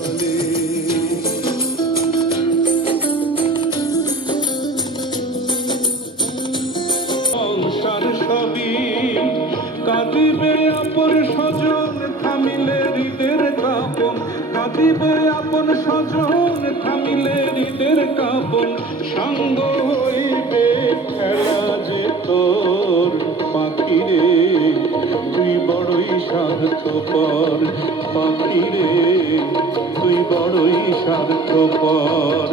কালে। সংসার সবই কাঁদিবে আপন স্বজন থামিলে হৃদের কাঁপন, কাঁদিবে আপন স্বজন থামিলে হৃদের কাঁপন। সঙ্গ হইবে খেলা যে তোর পাখিরে, তুই বড়ই স্বার্থপর পাখিরে, তুই বড়ই স্বার্থপর।